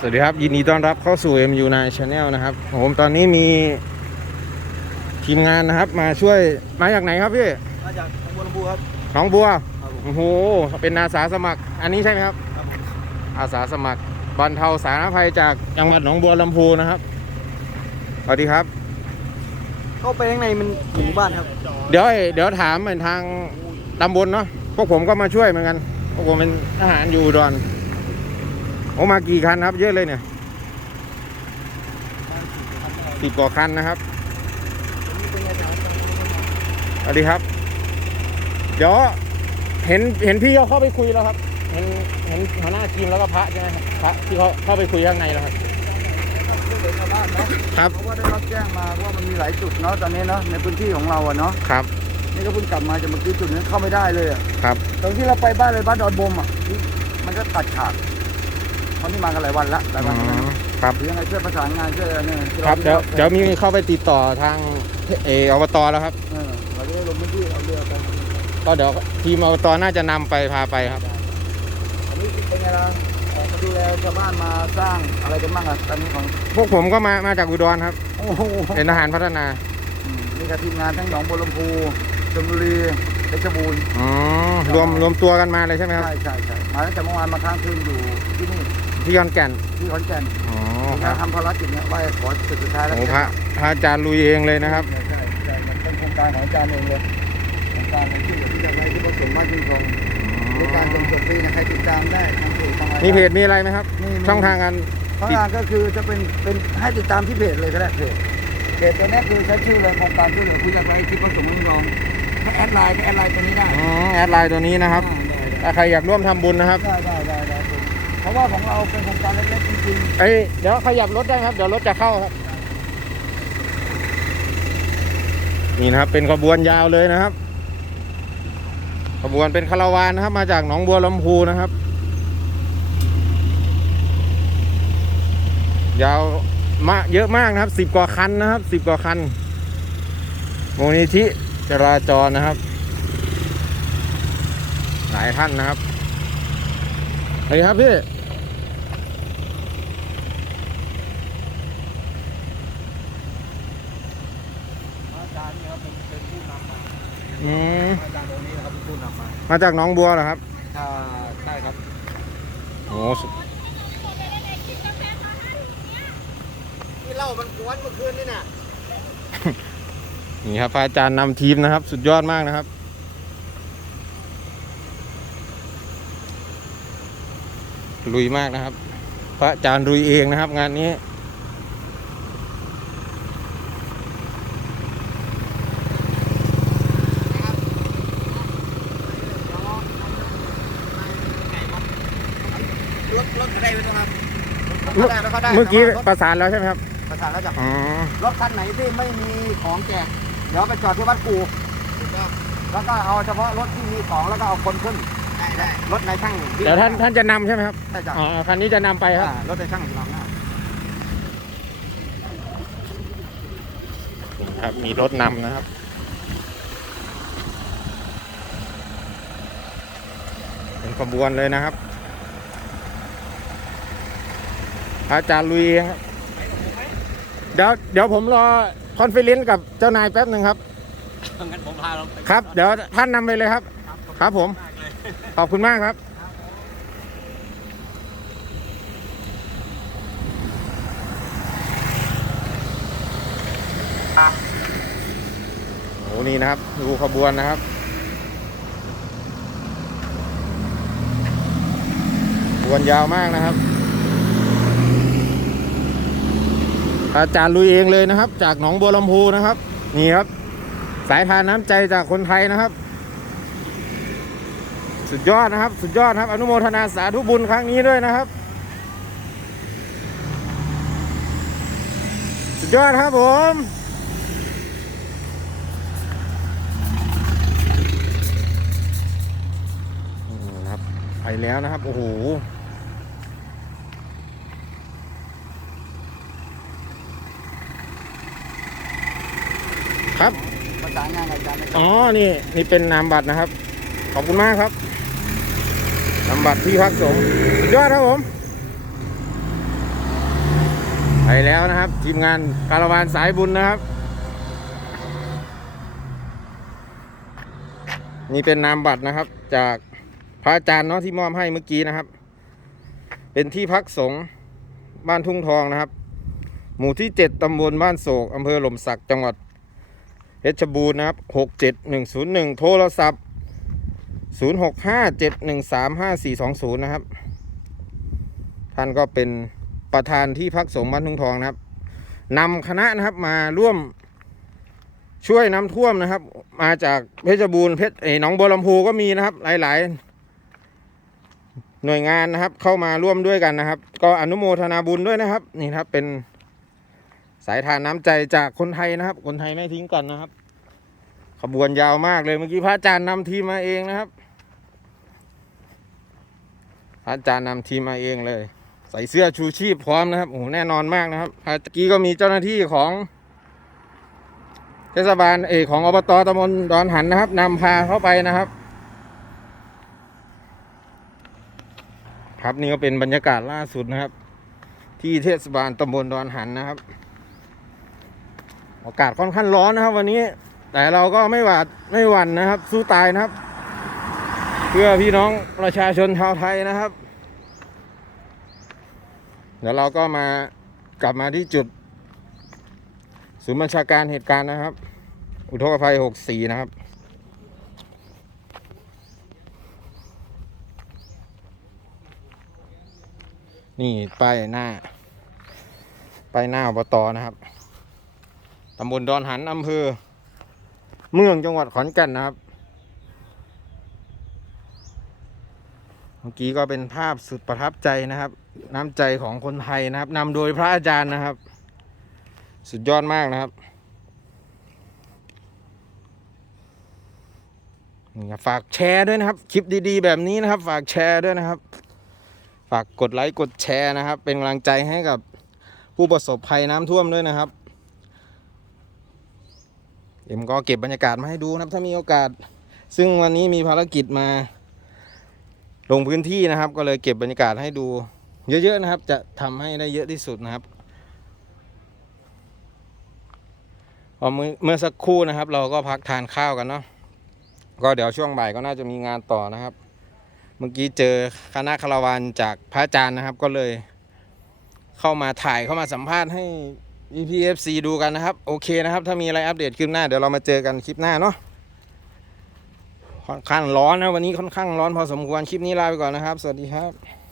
สวัสดีครับ ยินดีต้อนรับเข้าสู่ MU 9 Channel นะครับผมตอนนี้มีทีมงานนะครับ มาช่วยมาจากไหนครับพี่มาจากหนองบัวลำพูครับ หน้องบัวครับผม โอ้โหเป็นอาสาสมัคร อันนี้ใช่ไหมครับ ครับผมอาสาสมัครบรรเทาสาธารณภัยจากจังหวัดหนองบัวลำพูนะครับสวัสดีครับ เข้าไปข้างในมันหมู่บ้านครับเดี๋ยวเดี๋ยวถามเหมือนทางตำบลเนาะพวกผมก็มาช่วยเหมือนกันพวกผมเป็นทหารอยู่อุดอน โอ้มากี่คันครับ เยอะเลยเนี่ยสิบกว่าคันนะครับสวัสดีครับ เดี๋ยวเห็นเห็นพี่เขาเข้าไปคุยแล้วครับ เห็นเห็นหัวหน้าทีมแล้วก็พระใช่ไหมครับพระที่เขาเข้าไปคุยข้างในแล้วครับช่วยเหลือชาวบ้านเนาะครับเพราะว่าได้รับแจ้งมาว่ามันมีหลายจุดเนาะตอนนี้เนาะในพื้นที่ของเราอะเนาะครับ นี่ก็เพิ่งกลับมาจากเมื่อกี้จุดนี้เข้าไม่ได้เลยอะครับตอนที่เราไปบ้านเลยบ้านดอนบมอะที่มันก็ตัดขาด เพราะนี่มากันหลายวันละหลายอืวันแล้วมนะครับหรือยังไงช่วยประสานงานช่วยอะไรเนี่ยที่ครับเดี๋ยวที่เดี๋ยวมีเข้าไปติดต่อทางเอออบตแล้วครับเออเราจะได้ลงพื้นที่เอาเรือไปก็เดี๋ยวทีมอบตน่าจะนำไปพาไปครับอันนี้เป็นไงล่ะเอ่อเขาดูแลชาวบ้านมาสร้างอะไรกันบ้างอะตอนนี้ของพวกผมก็มามาจากอุดรครับโอ้โหเป็นทหารพัฒนาอืมนี่ก็ทีมงานทั้งหนองบัวลำพูชลบุรีเพชรบูรณ์อ๋อรวมรวมตัวกันมาเลยใช่ไหมครับใช่ใช่ใช่มาตั้งแต่เมื่อวานมาค้างคืนอยู่ที่นี่ ที่ขอนแก่นที่ขอนแก่นอ๋อคมารับทำภารกิจเนี่ยไหว้ขอจุดสุดท้ายแล้วโอ้พระพระอาจารย์ลุยเองเลยนะครับ ใช่ใช่ใช่มันเป็นโครงการของอาจารย์เองเลยโครงการของที่ที่จะไว้ที่ผสมมากยิ่งคงในการเป็นจบฟรีนะใครติดตามได้ทางเพจทางอะไรมีเพจมีอะไรไหมครับมีมีช่องทางการช่องทางก็คือจะเป็นเป็นให้ติดตามที่เพจเลยก็ได้เพจเพจตัวนี้คือใช้ชื่อเลยโครงการช่วยเหลือผู้ยากไร้ที่ผสมมากยิ่งคงถ้าแอดไลน์ก็แอดไลน์ตัวนี้ได้อืมแอดไลน์ตัวนี้นะครับถ้าใครอยากร่วมทำบุญนะครับ ได้ได้ได้ได้ได้ เพราะว่าของเราเป็นโครงการเล็กๆจริงๆ เอ้ยเดี๋ยวขยับรถได้ครับ เดี๋ยวรถจะเข้าครับ นี่นะครับ เป็นขบวนยาวเลยนะครับ ขบวนเป็นคาราวานนะครับ มาจากหนองบัวลำพูนะครับ ยาวมาเยอะมากนะครับสิบกว่าคันนะครับสิบกว่าคันมูลนิธิจราจรนะครับ หลายท่านนะครับสวัสดีครับพี่ อาจารย์นี่ครับเป็นเป็นผู้นำมา อืมอาจารย์ตรงนี้นะครับเป็นผู้นำมามาจากหน้องบัวเหรอครับอ่าใช่ครับโอ้สุดที่เล่ามันกวนเมื่อคืนนี่น่ะนี่ครับพระอาจารย์นำทีมนะครับ สุดยอดมากนะครับ ลุยมากนะครับ พระอาจารย์ลุยเองนะครับ งานนี้ รถรถอะไรไปตรงครับ เมื่อได้แล้วเขาได้เมื่อกี้รถประสานแล้วใช่ไหมครับ ประสานแล้วจ้ะอ๋อๆรถคันไหนที่ไม่มีของแจกเดี๋ยวไปจอดที่วัดกูถูกต้องแล้วก็เอาเฉพาะรถที่มีของแล้วก็เอาคนขึ้นได้ได้รถนายช่างเดี๋ยวท่านท่านจะนำใช่ไหมครับใช่จ้ะอ๋อคันนี้จะนำไปครับอ่ารถนายช่างอยู่หลังหน้าครับมีรถนำนะครับเป็นขบวนเลยนะครับพระ อาจารย์ลุยเองครับ เดี๋ยวเดี๋ยวผมรอคอนเฟอเรนซ์กับเจ้านายแป๊บหนึ่งครับ งั้นผมพาเราไปครับ เดี๋ยวท่านนำไปเลยครับ ครับผม มากเลย ขอบคุณมากครับ โอ้นี่นะครับ ดูขบวนนะครับ ขบวนยาวมากนะครับ อาจารย์ลุยเองเลยนะครับ จากหนองบัวลำพูนะครับ นี่ครับ สายทานน้ำใจจากคนไทยนะครับ สุดยอดนะครับ สุดยอดครับ อนุโมทนาสาธุบุญครั้งนี้ด้วยนะครับ สุดยอดครับผมไปแล้วนะครับ โอ้โห ครับประสานงานกับอาจารย์นะครับอ๋อนี่นี่เป็นนามบัตรนะครับ ขอบคุณมากครับนามบัตรที่พักสงฆ์สุดยอดครับผมไปแล้วนะครับ ทีมงานคาราวานสายบุญนะครับ นี่เป็นนามบัตรนะครับ จากพระอาจารย์เนาะที่มอบให้เมื่อกี้นะครับ เป็นที่พักสงฆ์บ้านทุ่งทองนะครับ หมู่ที่ 7 ตำบลบ้านโศกอำเภอหล่มสัก จังหวัด เพชรบูรณ์นะครับ 67101 โทรศัพท์ 0657135420 นะครับ ท่านก็เป็นประธานที่พักสงฆ์บ้านทุ่งทองนะครับนำคณะนะครับมาร่วมช่วยน้ำท่วมนะครับ มาจากเพชรบูรณ์เพชรเอยหนองบัวลำพูก็มีนะครับ หลายๆ หน่วยงานนะครับ เข้ามาร่วมด้วยกันนะครับ ก็อนุโมทนาบุญด้วยนะครับ นี่ครับเป็น สายทานน้ำใจจากคนไทยนะครับ คนไทยไม่ทิ้งกันนะครับ ขบวนยาวมากเลยเมื่อกี้พระอาจารย์นำทีมมาเองนะครับ พระอาจารย์นำทีมมาเองเลย ใส่เสื้อชูชีพพร้อมนะครับโอ้โหแน่นอนมากนะครับเมื่อกี้ก็มีเจ้าหน้าที่ของเทศบาลเอกของอบตตำบลดอนหันนะครับนำพาเข้าไปนะครับ ครับนี่ก็เป็นบรรยากาศล่าสุดนะครับ ที่เทศบาลตำบลดอนหันนะครับ อากาศค่อนข้างร้อนนะครับ วันนี้ แต่เราก็ไม่หวาดไม่หวั่นนะครับ สู้ตายนะครับ เพื่อพี่น้องประชาชนชาวไทยนะครับ เดี๋ยวเราก็มากลับมาที่จุดศูนย์บัญชาการเหตุการณ์นะครับ อุทกภัย 64 นะครับนี่ป้ายหน้าป้ายหน้าอบตนะครับ ตำบลดอนหันอำเภอ เมืองจังหวัดขอนแก่นนะครับ เมื่อกี้ก็เป็นภาพสุดประทับใจนะครับ น้ำใจของคนไทยนะครับนำโดยพระอาจารย์นะครับ สุดยอดมากนะครับฝากแชร์ด้วยนะครับ คลิปดีๆ แบบนี้นะครับ ฝากแชร์ด้วยนะครับ ฝากกดไลค์กดแชร์นะครับ เป็นกำลังใจให้กับผู้ประสบภัยน้ำท่วมด้วยนะครับ เอ็มก็เก็บบรรยากาศมาให้ดูนะครับ ถ้ามีโอกาส ซึ่งวันนี้มีภารกิจมา ลงพื้นที่นะครับ ก็เลยเก็บบรรยากาศให้ดู เยอะๆนะครับ จะทำให้ได้เยอะที่สุดนะครับพอเมื่อสักครู่นะครับ เราก็พักทานข้าวกันเนาะก็เดี๋ยวช่วงบ่ายก็น่าจะมีงานต่อนะครับ เมื่อกี้เจอคณะคารวานจากพระอาจารย์นะครับ ก็เลย เข้ามาถ่ายเข้ามาสัมภาษณ์ให้ EPFC ดูกันนะครับ โอเคนะครับ ถ้ามีอะไรอัปเดตขึ้นหน้า เดี๋ยวเรามาเจอกันคลิปหน้าเนาะค่อนข้างร้อนนะวันนี้ค่อนข้างร้อนพอสมควรคลิปนี้ลาไปก่อนนะครับ สวัสดีครับ